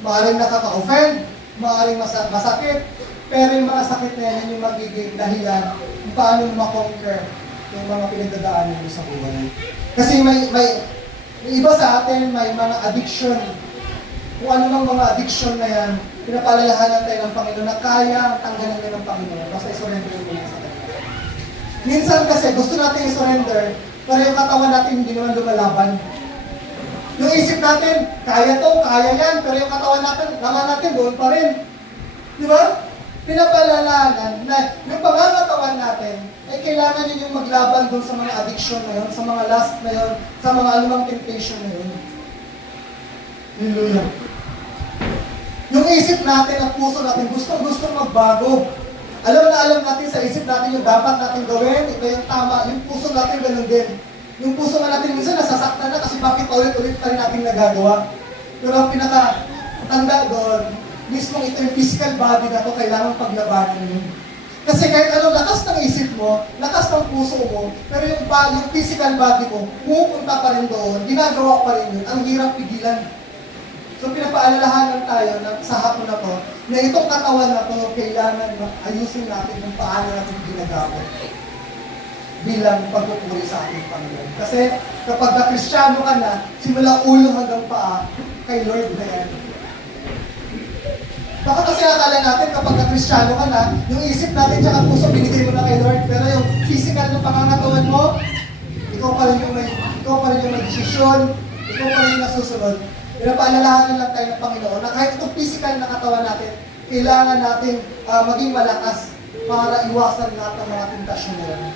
maaring nakaka-offend, maaring masakit, pero yung mga sakit na yan yung magiging dahilan kung paano makonquer yung mga pinagdadaanan mo sa buhay. Kasi may iba sa atin, may mga addiction. Kung ano mang mga addiction na yan, pinapalalahanan tayo ng Panginoon na kaya ang tanggalan na ng Panginoon. Basta isurrender mo na sa Kanya. Minsan kasi gusto natin i-surrender, pero yung katawan natin hindi naman lumalaban. Yung isip natin, kaya to, kaya yan, pero yung katawan natin, naman natin doon pa rin. Di ba? Pinapalalahanan na yung pangangatawan natin, ay kailangan yun yung maglaban doon sa mga addiction na yun, sa mga lust na yun, sa mga anumang temptation na yun. Hallelujah. Yung isip natin at puso natin, gustong magbago. Alam na alam natin sa isip natin yung dapat natin gawin, ito yung tama, yung puso natin ganun din. Yung puso nga natin minsan nasasaktan na kasi bakit ulit-ulit pa rin natin nagagawa. Pero ang pinaka-tanda doon, mismo ito yung physical body na ito, kailangan paglabanan yun. Kasi kahit anong lakas ng isip mo, lakas ng puso mo, pero yung physical body mo, pupunta pa rin doon, ginagawa pa rin yun, ang hirap pigilan. So pinapaalalahanan tayo sa hapon na to, na itong katawan na to, kailangan ayusin natin kung paano natin ginagamit bilang pagpupuri sa ating Panginoon. Kasi kapag na-Kristyano ka na, simula ulo hanggang paa, kay Lord na yan. Baka kasi akala natin kapag na-Kristyano ka na, yung isip natin tsaka puso binigay mo na kay Lord, pero yung physical na pangangatawan mo, ikaw pa rin yung may desisyon, ikaw pa rin yung nasusunod. Pinapaalalahanan lang tayo ng Panginoon na kahit itong physical na katawan natin, kailangan natin maging malakas para iwasan lahat ng mga tentasyon na yan.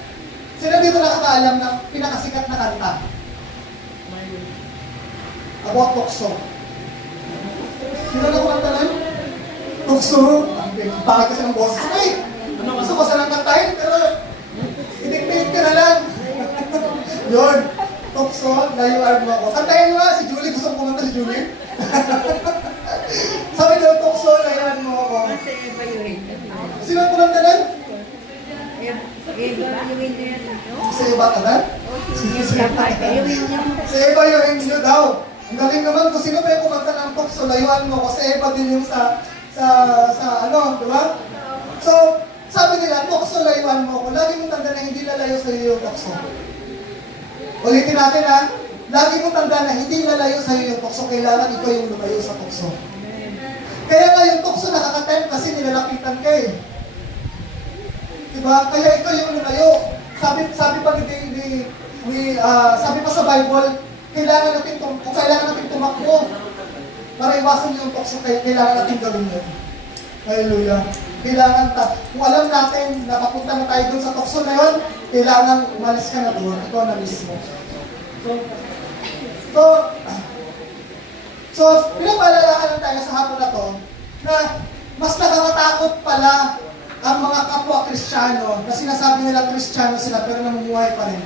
Sino dito nakakaalam ng pinakasikat na kanta? About tukso. Sino na kumanta nun? Tukso. Bakit kasi ng boses? Ay! Gusto ko sanang kantahin, pero i-dictate ka na lang. Yun. Tukso, layuan mo ako. Kantahin mo nga si Julie. Gusto ko kumanta si Julie. Sabi daw, tukso, layuan mo ako. Sino ang kumanta nun? Sa iba ka na? Sa iba yung inyo daw. Ang galing naman kung sino pa yung kumanta ng tukso, layuan mo ako. Sa iba din yung sa ano, di ba? So, sabi nila, tukso, layuan mo ako. Lagi mong tanda na hindi lalayo sa iyo yung tukso. Ulitin natin ha. Lagi mong tanda na hindi lalayo sa iyo yung tukso. Kailangan ikaw yung lumayo sa tukso. Kaya nga yung tukso nakaka-time kasi nilalapitan ka eh. Diba? Kaya ikaw yung lumayo. Sabi pa sabi pa sa Bible, kailangan natin tumakbo para iwasan yung tukso, kailangan natin gawin yun. Hallelujah. Kung alam natin na papunta na tayo dun sa tukso na yun, kailangan umalis ka na doon. Ito na mismo. So, pinapaalalahanan tayo sa hapon na to na mas nakakatakot pala ang mga kapwa Kristiyano na sinasabi nila Kristiyano sila pero namumuhay pa rin.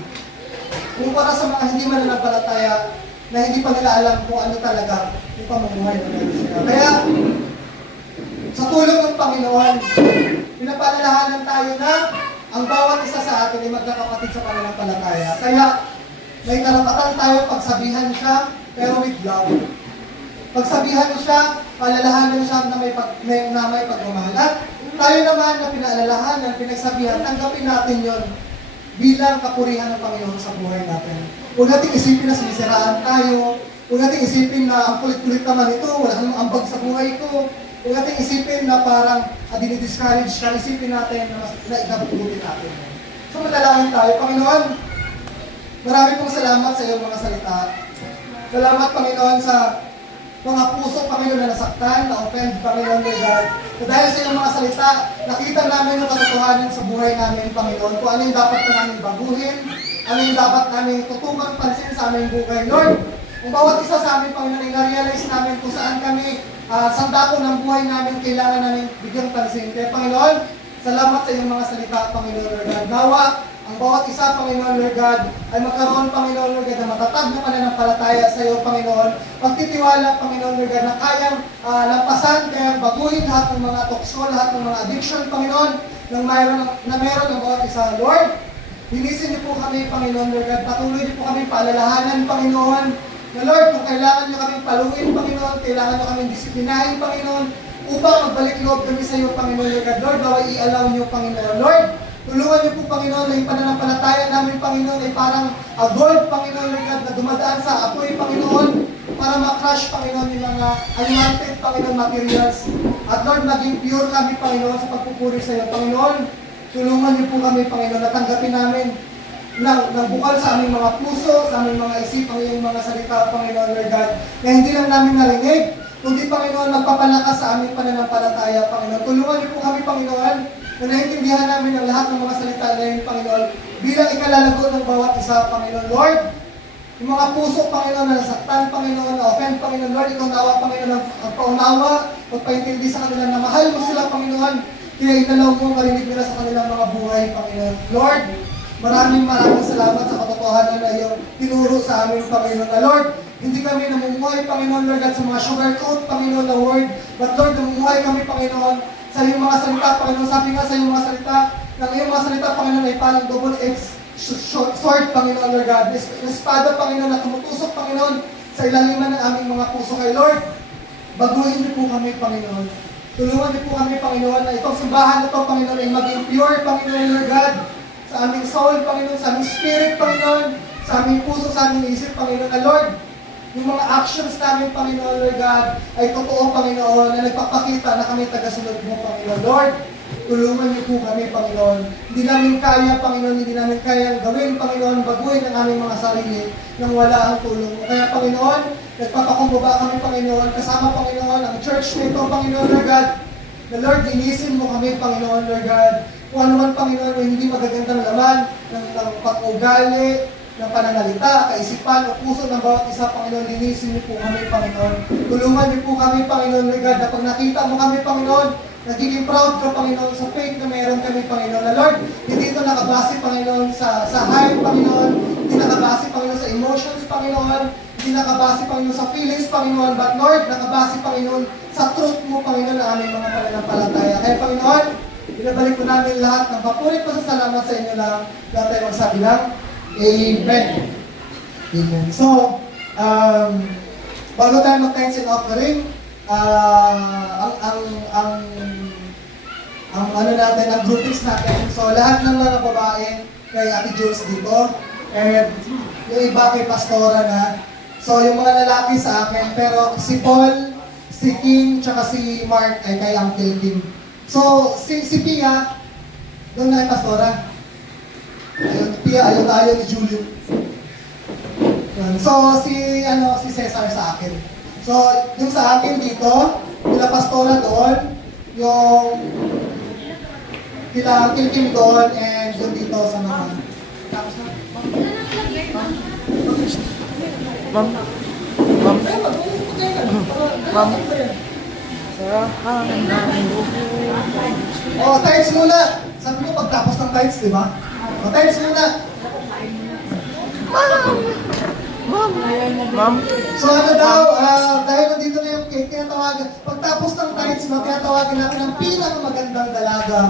Kumpara sa mga hindi mananampalataya na hindi pa nila alam kung ano talaga yung pamumuhay na sila. Kaya, sa tulong ng Panginoon, pinapaalalahanan tayo na ang bawat isa sa atin ay magkakapatid sa pananampalataya. Kaya, may karapatan tayo pagsabihan siya, pero with love. Pagsabihan siya, palalahanan siya na may pagmamahal. At tayo naman na pinaalalahanan, pinagsabihan, tanggapin natin yon bilang kapurihan ng Panginoon sa buhay natin. Huwag nating isipin na sumisiraan tayo. Huwag nating isipin na ang kulit-kulit naman ito, wala namang ambag sa buhay ko. Huwag nating isipin na parang dinidiscourage ka. Isipin natin na ikabubuti natin. So manalangin tayo. Panginoon, marami pong salamat sa iyong mga salita. Salamat, Panginoon, sa mga puso, Panginoon, na nasaktan, na-offend, Panginoon, Lord God. So dahil sa iyong mga salita, nakita namin yung katotohanan sa buhay namin, Panginoon, kung ano yung dapat na namin baguhin, ano yung dapat namin tutukan pansin sa aming buhay, Lord. Kung bawat isa sa amin, Panginoon, ay na-realize namin kung saan kami, sa dako ng buhay namin, kailangan namin bigyang pansin. Kaya, Panginoon, salamat sa iyong mga salita, Panginoon, Lord God. Nawa, ang bawat isa, Panginoon, Lord God, ay magkaroon, Panginoon, Lord God, na matatag na pananampalataya sa iyo, Panginoon. Pagtitiwala, Panginoon, Lord God, na kayang lampasan, kayang baguhin lahat ng mga tukso, lahat ng mga addiction, Panginoon, na mayroon ng bawat isa, Lord. Linisin niyo po kami, Panginoon, Lord God. Patuloy niyo po kami paalalahanan, Panginoon. Na Lord, kung kailangan niyo kaming paluin, Panginoon, kailangan niyo kaming disiplinahin, Panginoon, upang magbalik loob kami sa iyo, Panginoon, Lord God. Lord, bawal i-allow niyo, Panginoon. Lord, tulungan niyo po, Panginoon, na yung pananampalataya namin, Panginoon, ay parang gold, Panginoon, Lord God, na dumadaan sa apoy, Panginoon, para ma-crush, Panginoon, yung mga unwanted, Panginoon, materials. At Lord, maging pure kami, Panginoon, sa pagpupuri sa iyo, Panginoon. Tulungan niyo po kami, Panginoon, na tanggapin namin ng bukal sa aming mga puso, sa aming mga isip, ang iyong mga salita, Panginoon, Lord God, na hindi lang namin narinig, kundi, Panginoon, magpapalakas sa aming pananampalataya, Panginoon. Tulungan niyo po kami, Panginoon, na naintindihan namin ang lahat ng mga salita na yun, Panginoon, bilang ikalalago ng bawat isa, Panginoon. Lord, yung mga puso, Panginoon, na nasaktan, Panginoon, na offend, Panginoon, Lord, ikaw nawa, Panginoon, ang paunawa, magpaintindi sa kanila na mahal mo sila, Panginoon, kaya inalaw mo marinig nila sa kanilang mga buhay, Panginoon. Lord, maraming salamat sa katotohanan na iyong tinuro sa amin, Panginoon. Na Lord, hindi kami namumuhay, Panginoon, Lord God, sa mga sugarcoat, Panginoon, na word. But Lord, namumuhay kami, Panginoon, sa iyong mga salita, Panginoon. Sabi nga sa iyong mga salita, ng iyong mga salita, Panginoon, ay parang double-edged sword, Panginoon, Lord God. Espada, Panginoon, na tumutusok, Panginoon, sa ilaliman ng aming mga puso kay Lord. Baguhin niyo po kami, Panginoon. Tulungan niyo po kami, Panginoon, na itong simbahan na ito, Panginoon, ay maging pure, Panginoon, Lord God, sa aming soul, Panginoon, sa aming spirit, Panginoon, sa aming puso, sa aming isip, Panginoon, na Lord, yung mga actions namin, Panginoon, Lord God, ay totoo, Panginoon, na nagpapakita na kami tagasunod mo, Panginoon. Lord, tulungan niyo po kami, Panginoon. Hindi namin kaya, Panginoon, hindi namin kaya gawin, Panginoon, baguhin ang aming mga sarili nang wala ang tulong mo. Kaya, Panginoon, nagpapakumbaba kami, Panginoon, kasama, Panginoon, ang church nito, Panginoon, Lord God, na Lord, inisin mo kami, Panginoon, Lord God, kung ano man, Panginoon, ay hindi magagandang laman ng pag-ugali, ng pananalita, kaisipan, o puso ng bawat isa, Panginoon, linisin niyo po kami, Panginoon. Tulungan niyo po kami, Panginoon, Lord God, na pag nakita mo kami, Panginoon, nagiging proud ka, Panginoon, sa faith na meron kami, Panginoon. Na Lord, hindi ito nakabase, Panginoon, sa hype, Panginoon, hindi nakabase, Panginoon, sa emotions, Panginoon, hindi nakabase, Panginoon, sa feelings, Panginoon, but Lord, nakabase, Panginoon, sa truth mo, Panginoon, na aming mga pananampalataya. Kaya, Panginoon, binabalik po namin lahat ng papurit pa sa salamat sa inyo lang. Lahat tayo magsabi lang, Amen. Amen. So, bago tayo mag-thanks and offering, ang ano natin, ang groupings natin. So, lahat ng mga babae kay Ate Jules dito, and yung iba kay Pastora na. So, yung mga lalaki sa akin, pero si Paul, si King, tsaka si Mark ay kay Uncle Kim. So, si Pia, doon na kay Pastora. Ayun, Pia, ayaw ni Julio. So, si Cesar sa akin. So, yung sa akin dito, kila Pastora doon, yung kila Kim doon, and yung dito sa naman. Tapos na. Ma'am. Ma'am. Oh, thanks muna. Sabi ko pagtapos ng thanks, di ba? Oh, thanks muna. Ma'am. So ano daw, dahil nandito na yung cake, tinatawagan, pagtapos ng thanks, tinatawagan natin ang pinakamagandang dalaga